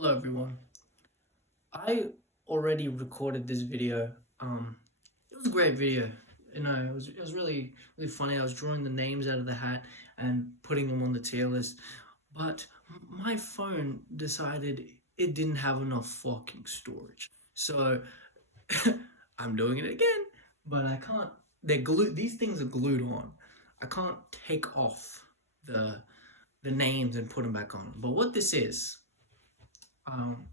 Hello everyone. I already recorded this video. It was a great video. It was really funny. I was drawing the names out of the hat and putting them on the tier list. But my phone decided it didn't have enough fucking storage. So I'm doing it again, but I can't. They're glued. These things are glued on. I can't take off the names and put them back on. But what this is, um,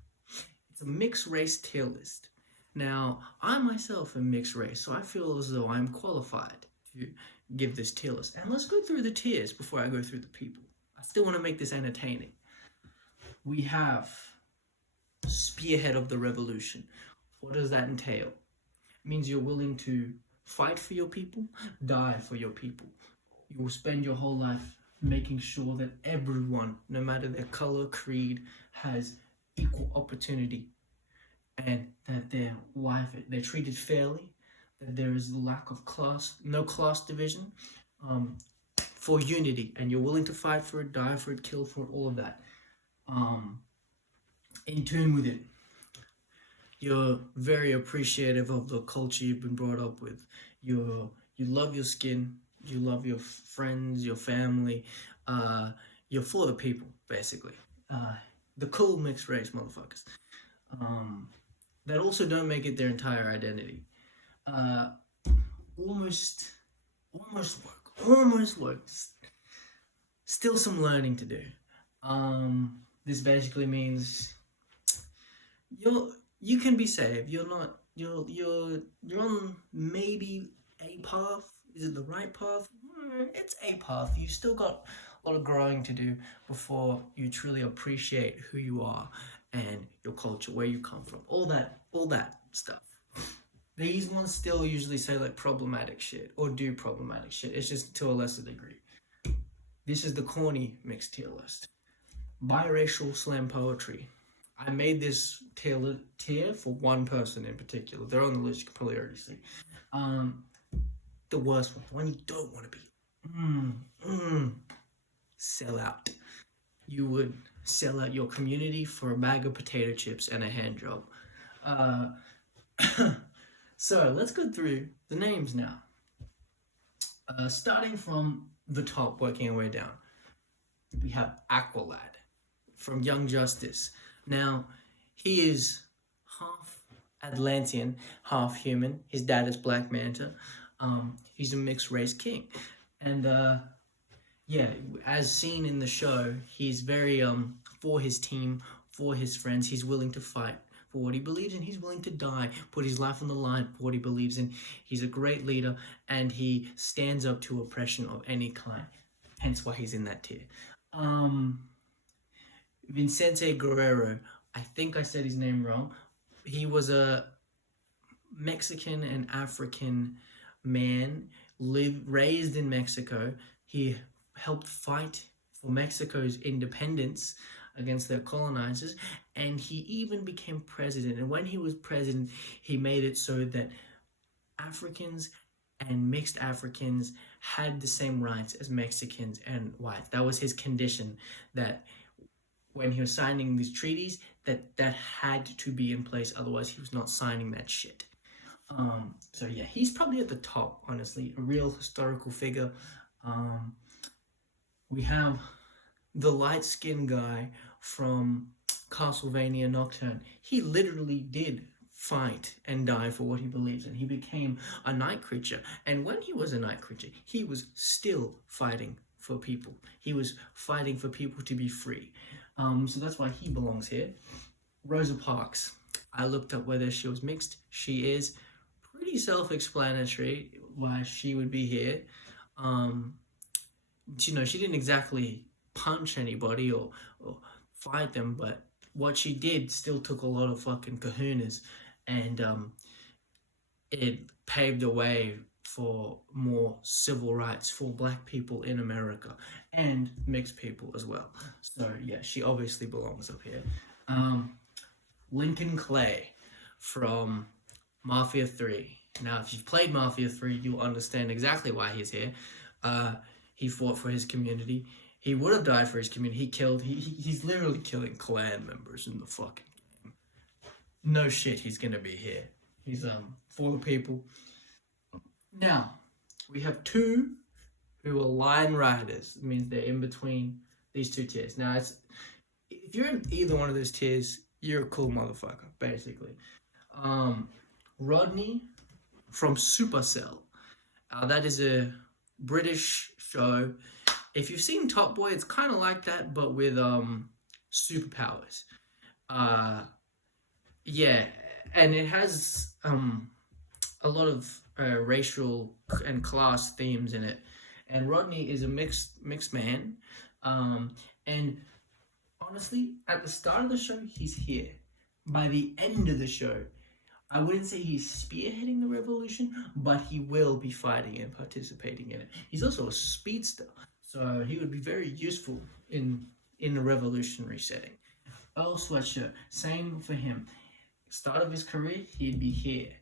it's a mixed race tier list. Now, I myself am mixed race, so I feel as though I'm qualified to give this tier list. And let's go through the tiers before I go through the people. I still want to make this entertaining. We have spearhead of the revolution. What does that entail? It means you're willing to fight for your people, die for your people. You will spend your whole life making sure that everyone, no matter their color, creed, has equal opportunity, and that they're treated fairly, that there is a lack of no class division, for unity, and you're willing to fight for it, die for it, kill for it, all of that. In tune with it. You're very appreciative of the culture you've been brought up with. You love your skin, you love your friends, your family. You're for the people, basically. The cool mixed race motherfuckers. That also don't make it their entire identity. Almost works. Still some learning to do. This basically means you can be saved. You're on maybe a path. Is it the right path? It's a path. You still got a lot of growing to do before you truly appreciate who you are and your culture, where you come from, all that stuff. These ones still usually say like problematic shit or do problematic shit. It's just to a lesser degree. This is the corny mixed tier list. Biracial slam poetry. I made this tier for one person in particular. They're on the list, you can probably already see. The worst one, the one you don't want to be. Sell out. You would sell out your community for a bag of potato chips and a hand job. So let's go through the names now. Starting from the top, working our way down. We have Aqualad from Young Justice. Now, he is half Atlantean, half human. His dad is Black Manta. He's a mixed race king. And as seen in the show, he's very for his team, for his friends. He's willing to fight for what he believes in. He's willing to die, put his life on the line for what he believes in. He's a great leader, and he stands up to oppression of any kind. Hence why he's in that tier. Vicente Guerrero, I think I said his name wrong. He was a Mexican and African man, raised in Mexico. He helped fight for Mexico's independence against their colonizers, and he even became president. And when he was president, he made it so that Africans and mixed Africans had the same rights as Mexicans and whites. That was his condition, that when he was signing these treaties, that had to be in place, otherwise he was not signing that shit. So yeah, he's probably at the top, honestly, a real historical figure. We have the light-skinned guy from Castlevania Nocturne. He literally did fight and die for what he believes in. He became a night creature, and when he was a night creature, he was still fighting for people. He was fighting for people to be free. So that's why he belongs here. Rosa Parks. I looked up whether she was mixed. She is. Pretty self-explanatory why she would be here. She didn't exactly punch anybody or fight them, but what she did still took a lot of fucking kahunas, and it paved the way for more civil rights for Black people in America and mixed people as well. So yeah, she obviously belongs up here. Lincoln Clay from Mafia 3. Now, if you've played Mafia 3, you'll understand exactly why he's here. He fought for his community. He would have died for his community. He's literally killing clan members in the fucking game. No shit, he's gonna be here. He's for the people. Now, we have two who are line riders. It means they're in between these two tiers. Now, if you're in either one of those tiers, you're a cool motherfucker, basically. Rodney from Supercell. That is a British show. If you've seen Top Boy, it's kind of like that, but with superpowers. Yeah, and it has a lot of racial and class themes in it. And Rodney is a mixed man. And honestly, at the start of the show, he's here. By the end of the show, I wouldn't say he's spearheading the revolution, but he will be fighting and participating in it. He's also a speedster, so he would be very useful in a revolutionary setting. Earl Sweatshirt, same for him. Start of his career, he'd be here.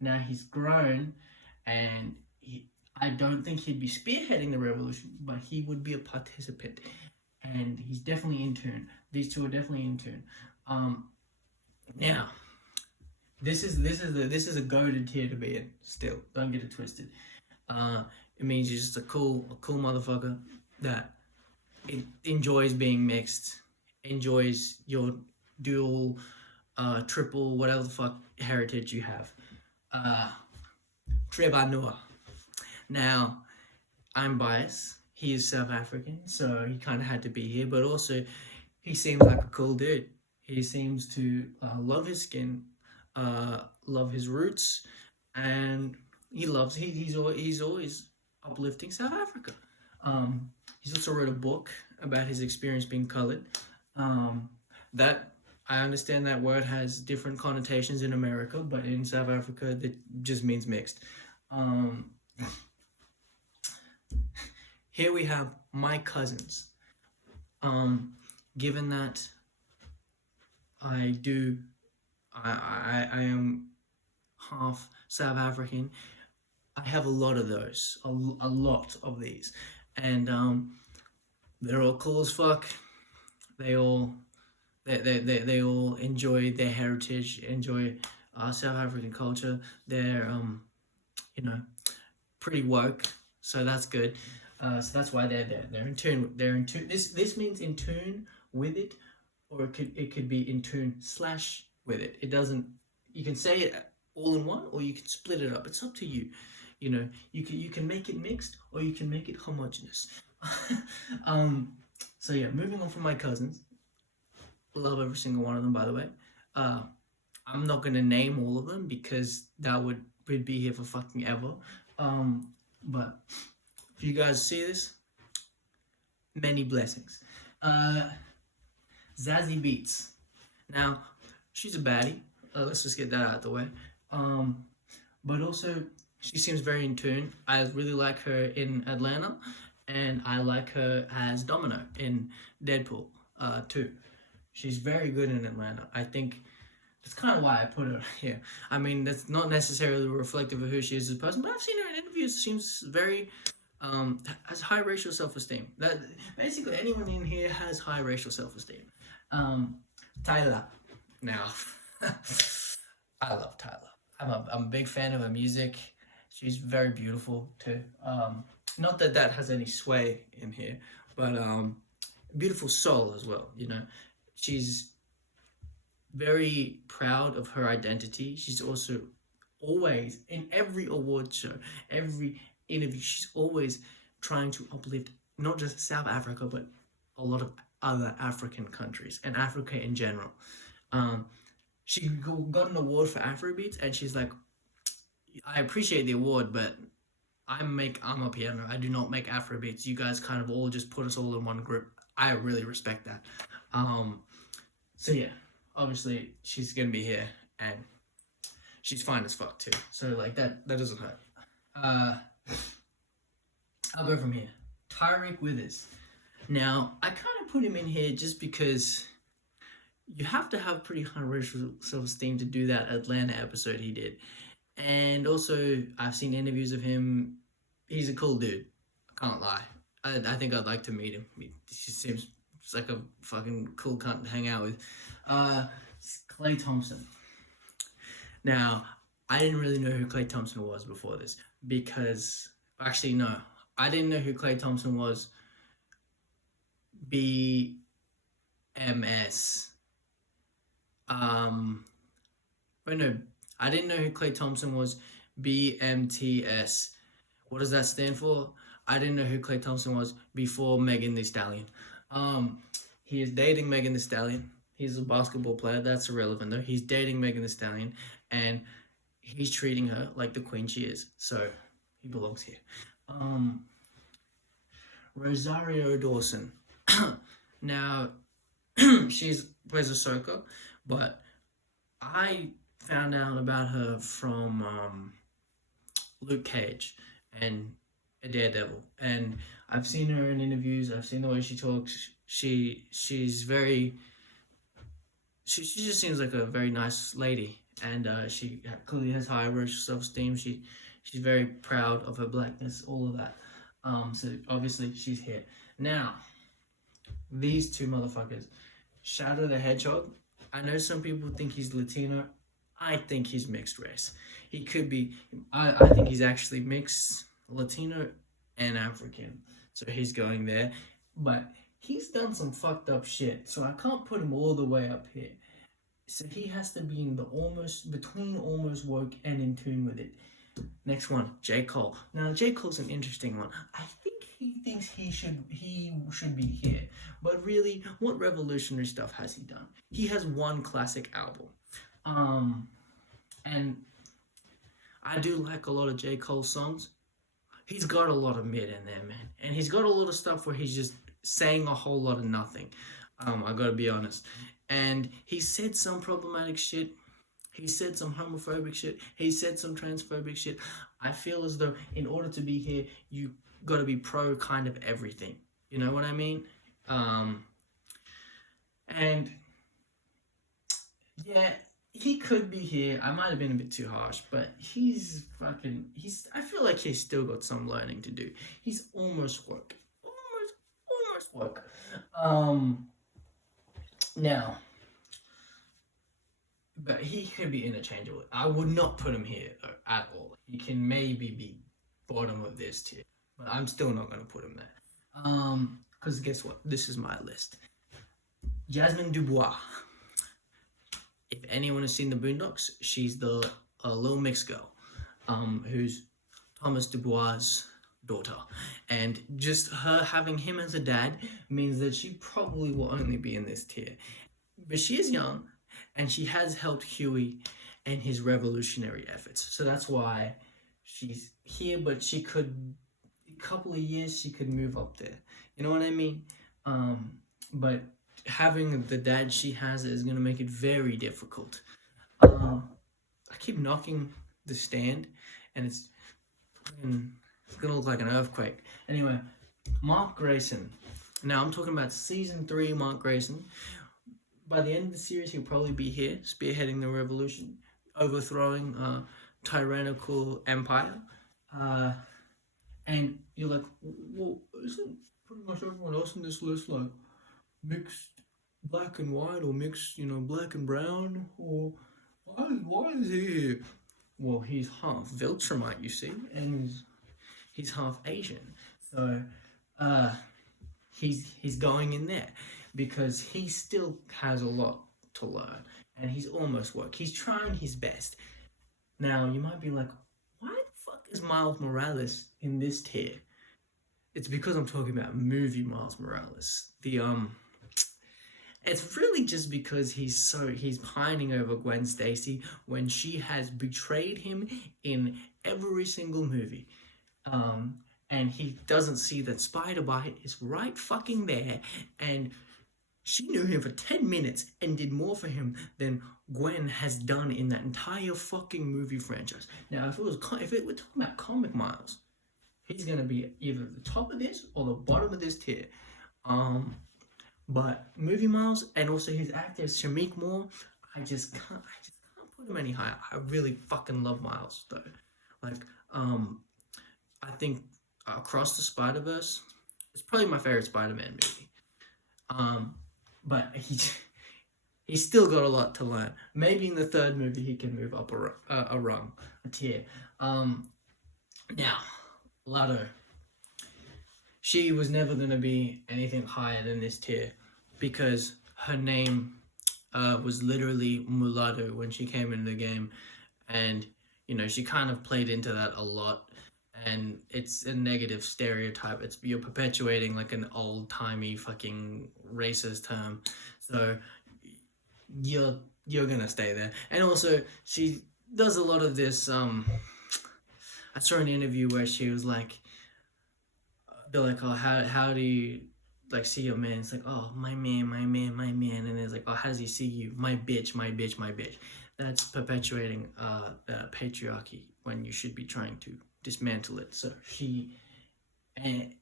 Now he's grown, and I don't think he'd be spearheading the revolution, but he would be a participant, and he's definitely in tune. These two are definitely in tune. Now, this is a goated tier to be in. Still, don't get it twisted. It means you're just a cool motherfucker that enjoys being mixed, enjoys your dual, triple, whatever the fuck heritage you have. Trevor Noah. Now, I'm biased. He is South African, so he kind of had to be here. But also, he seems like a cool dude. He seems to love his skin, love his roots, and he's always uplifting South Africa. He's also wrote a book about his experience being colored. That I understand that word has different connotations in America, but in South Africa, that just means mixed. Here we have my cousins. Given that I am half South African, I have a lot of those, a lot of these, and they're all cool as fuck. They all enjoy their heritage, enjoy South African culture. They're pretty woke, so that's good. So that's why they're there. They're in tune. This means in tune with it, or it could be in tune / with it. It doesn't. You can say it all in one, or you can split it up. It's up to you. You can make it mixed, or you can make it homogenous. So yeah, moving on from my cousins. Love every single one of them, by the way. I'm not gonna name all of them because that we'd be here for fucking ever. But if you guys see this, many blessings. Zazie Beetz. Now, she's a baddie. Let's just get that out of the way. But also, she seems very in tune. I really like her in Atlanta, and I like her as Domino in Deadpool, too. She's very good in Atlanta. I think that's kind of why I put her here. I mean, that's not necessarily reflective of who she is as a person, but I've seen her in interviews. Seems very has high racial self-esteem. That basically anyone in here has high racial self-esteem. Tyla. Now, I love Tyla. I'm a big fan of her music. She's very beautiful too. Not that has any sway in here, but beautiful soul as well. She's very proud of her identity. She's also always, in every award show, every interview, she's always trying to uplift not just South Africa, but a lot of other African countries and Africa in general. She got an award for Afrobeats, and she's like, I appreciate the award, but I'm a piano. I do not make Afrobeats. You guys kind of all just put us all in one group. I really respect that. So yeah, obviously she's gonna be here, and she's fine as fuck too. So like that doesn't hurt. I'll go from here. Tyreek Withers. Now I kind of put him in here just because you have to have pretty high racial self-esteem to do that Atlanta episode he did, and also I've seen interviews of him. He's a cool dude. I can't lie. I think I'd like to meet him. She seems like a fucking cool cunt to hang out with. Klay Thompson. Now, I didn't really know who Klay Thompson was before this because, actually, no, I didn't know who Klay Thompson was. BMS. Wait, no, I didn't know who Klay Thompson was. BMTS. What does that stand for? I didn't know who Klay Thompson was before Megan Thee Stallion. He is dating Megan Thee Stallion. He's a basketball player. That's irrelevant though. He's dating Megan Thee Stallion, and he's treating her like the queen she is. So he belongs here. Rosario Dawson. Now, she plays Ahsoka, but I found out about her from Luke Cage and a Daredevil, and I've seen her in interviews. I've seen the way she talks. She's very. She just seems like a very nice lady, and she clearly has high racial self-esteem. She's very proud of her blackness, all of that. So obviously she's here now. These two motherfuckers, Shadow the Hedgehog. I know some people think he's Latino. I think he's mixed race. He could be. I think he's actually mixed Latino and African. So he's going there, but he's done some fucked up shit. So I can't put him all the way up here. So he has to be in the between almost woke and in tune with it. Next one, J. Cole. Now J. Cole's an interesting one. I think he thinks he should be here, but really, what revolutionary stuff has he done? He has one classic album, and I do like a lot of J. Cole songs. He's got a lot of mid in there, man, and he's got a lot of stuff where he's just saying a whole lot of nothing. I gotta be honest, and he said some problematic shit. He said some homophobic shit. He said some transphobic shit. I feel as though in order to be here, you got to be pro kind of everything. You know what I mean? And yeah, he could be here. I might have been a bit too harsh, but he's. I feel like he's still got some learning to do. He's almost woke. Almost woke. Now. But he could be interchangeable. I would not put him here though, at all. He can maybe be bottom of this tier, but I'm still not going to put him there. Because guess what? This is my list. Jasmine Dubois. If anyone has seen the Boondocks, she's the little mixed girl, who's Thomas Dubois' daughter, and just her having him as a dad means that she probably will only be in this tier. But she is young. And she has helped Huey and his revolutionary efforts. So that's why she's here, but she could, a couple of years, she could move up there. You know what I mean? But having the dad she has is going to make it very difficult. I keep knocking the stand, and it's going to look like an earthquake. Anyway, Mark Grayson. Now, I'm talking about Season 3 Mark Grayson. By the end of the series, he'll probably be here, spearheading the revolution, overthrowing tyrannical empire. And you're like, well, isn't pretty much everyone else in this list like mixed black and white, or mixed, black and brown? Or why is he here? Well, he's half Viltrumite, you see, and he's half Asian. So he's going in there. Because he still has a lot to learn, and he's almost woke. He's trying his best. Now, you might be like, why the fuck is Miles Morales in this tier? It's because I'm talking about movie Miles Morales. It's really just because he's pining over Gwen Stacy when she has betrayed him in every single movie. And he doesn't see that Spider-Bite is right fucking there, and she knew him for 10 minutes and did more for him than Gwen has done in that entire fucking movie franchise. Now, if we're talking about comic Miles, he's gonna be either the top of this or the bottom of this tier. But movie Miles and also his actor Shameik Moore, I just can't put him any higher. I really fucking love Miles though. Like, I think Across the Spider-Verse It's probably my favorite Spider-Man movie. But he's still got a lot to learn. Maybe in the third movie he can move up a rung, a tier. Now, Lotto. She was never going to be anything higher than this tier because her name was literally Mulatto when she came into the game, and you know, she kind of played into that a lot, and it's a negative stereotype. You're perpetuating like an old-timey fucking racist term, so you're gonna stay there. And also she does a lot of this I saw an interview where she was like, they're like, oh, how do you like see your man? It's like, oh, my man, my man, my man. And it's like, oh, how does he see you? My bitch, my bitch, my bitch. That's perpetuating patriarchy when you should be trying to dismantle it. So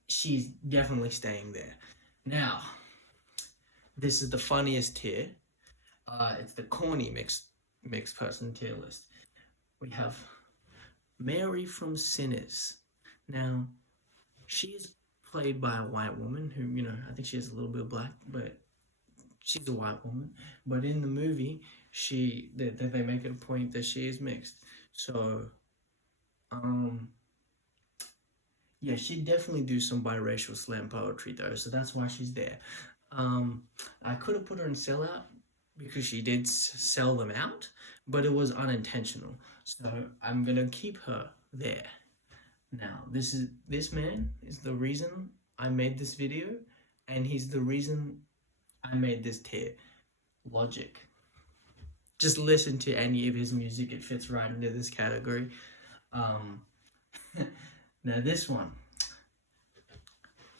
she's definitely staying there. Now, this is the funniest tier. It's the corny mixed person tier list. We have Mary from Sinners. Now, she is played by a white woman who, you know, I think she has a little bit of black, but she's a white woman. But in the movie, they make it a point that she is mixed. So, yeah, she'd definitely do some biracial slam poetry though, so that's why she's there. I could have put her in Sellout because she did sell them out, but it was unintentional. So I'm gonna keep her there. Now, this man is the reason I made this video, and he's the reason I made this tier. Logic. Just listen to any of his music, it fits right into this category. Now this one,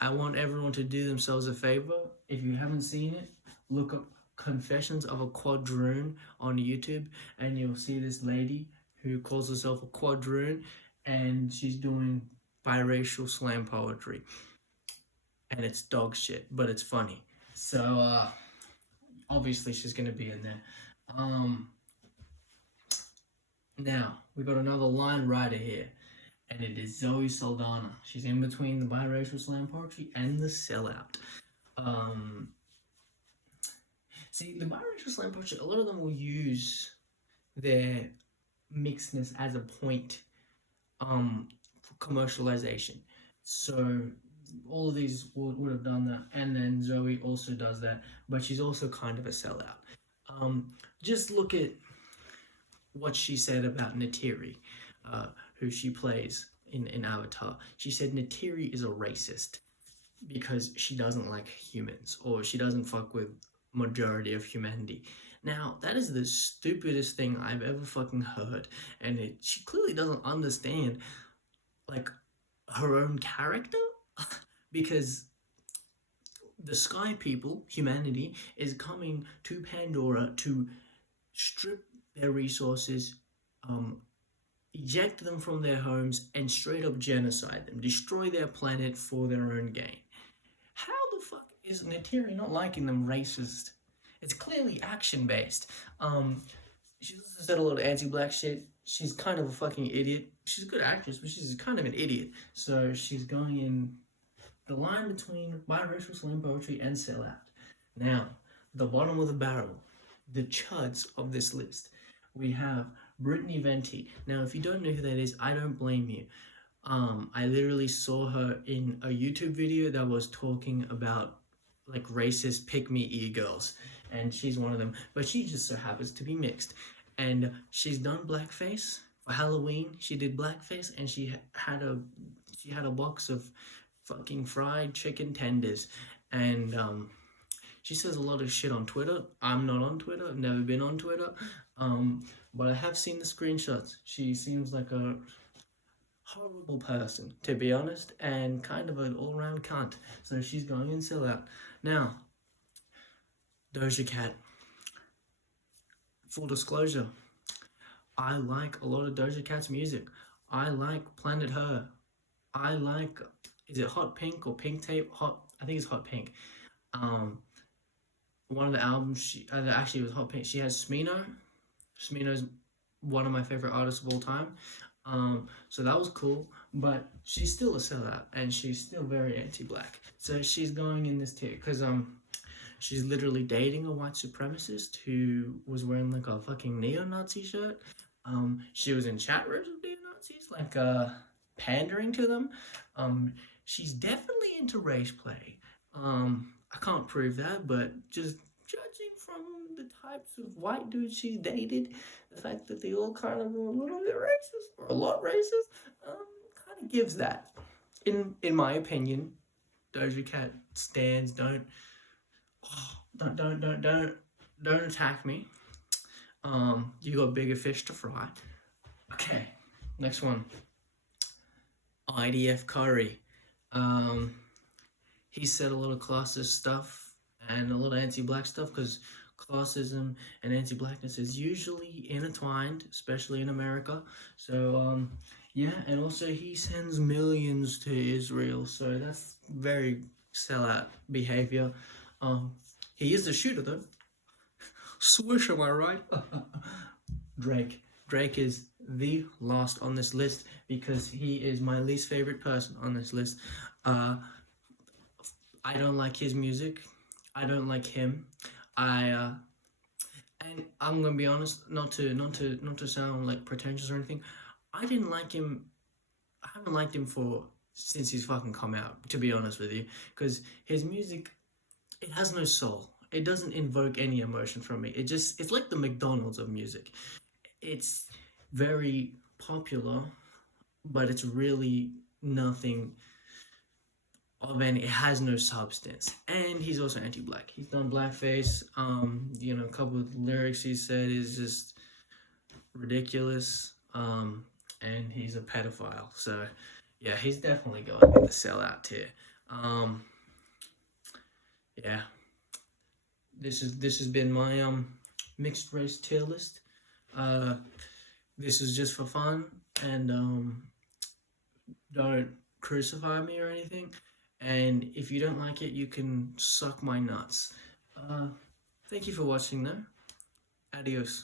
I want everyone to do themselves a favor. If you haven't seen it, look up Confessions of a Quadroon on YouTube, and you'll see this lady who calls herself a quadroon, and she's doing biracial slam poetry, and it's dog shit, but it's funny. So obviously she's gonna be in there. Now we got another line writer here, and it is Zoe Saldana. She's in between the biracial slam poetry and the Sellout. See, the biracial slam poetry, a lot of them will use their mixedness as a point for commercialization. So all of these would have done that, and then Zoe also does that, but she's also kind of a sellout. Just look at what she said about Neytiri, who she plays in Avatar. She said Neytiri is a racist because she doesn't like humans, or she doesn't fuck with majority of humanity. Now, that is the stupidest thing I've ever fucking heard, and she clearly doesn't understand, like, her own character, because the Sky People, humanity, is coming to Pandora to strip their resources, eject them from their homes, and straight up genocide them, destroy their planet for their own gain. How the fuck is Neytiri not liking them racist? It's clearly action-based. She's also said a lot of anti-black shit. She's kind of a fucking idiot. She's a good actress, but she's kind of an idiot. So she's going in the line between biracial slam poetry and sellout. Now, the bottom of the barrel, the chuds of this list, we have Brittany Venti. Now, if you don't know who that is, I don't blame you. I literally saw her in a YouTube video that was talking about like racist pick-me e-girls, and she's one of them, but she just so happens to be mixed, and she's done blackface for Halloween. She did blackface, and she had a box of fucking fried chicken tenders, and she says a lot of shit on Twitter. I'm not on Twitter, I've never been on Twitter, but I have seen the screenshots. She seems like a horrible person, to be honest, and kind of an all-round cunt. So she's going in sellout. Now, Doja Cat. Full disclosure, I like a lot of Doja Cat's music. I like Planet Her. I like, is it Hot Pink or Pink Tape? I think it's Hot Pink. One of the albums, actually it was Hot Pink. She has Smino. Smino's one of my favorite artists of all time. So that was cool, but she's still a sellout and she's still very anti-black. So she's going in this tier because she's literally dating a white supremacist who was wearing like a fucking neo-Nazi shirt. She was in chat rooms with neo-Nazis, like pandering to them. She's definitely into race play. I can't prove that, but just judging from the types of white dudes she's dated, the fact that they all kind of were a little bit racist or a lot racist, kind of gives that. In my opinion, Doja Cat stands. Don't attack me. You got bigger fish to fry. Okay, next one. IDF Curry. He said a lot of classist stuff and a lot of anti-black stuff because classism and anti-blackness is usually intertwined, especially in America. So yeah, and also he sends millions to Israel, so that's very sellout behavior. He is the shooter though. Swish, am I right? Drake is the last on this list because he is my least favorite person on this list. I don't like his music. I don't like him. And I'm gonna be honest, not to sound like pretentious or anything. I didn't like him. I haven't liked him since he's fucking come out. To be honest with you, because his music, it has no soul. It doesn't invoke any emotion from me. It's like the McDonald's of music. It's very popular, but it's really nothing of any. It has no substance, and he's also anti-black. He's done blackface. A couple of lyrics he said is just ridiculous. And he's a pedophile. So, yeah, he's definitely going in the sellout tier. Yeah. This has been my mixed race tier list. This is just for fun, and don't crucify me or anything. And if you don't like it, you can suck my nuts. Thank you for watching though. Adios.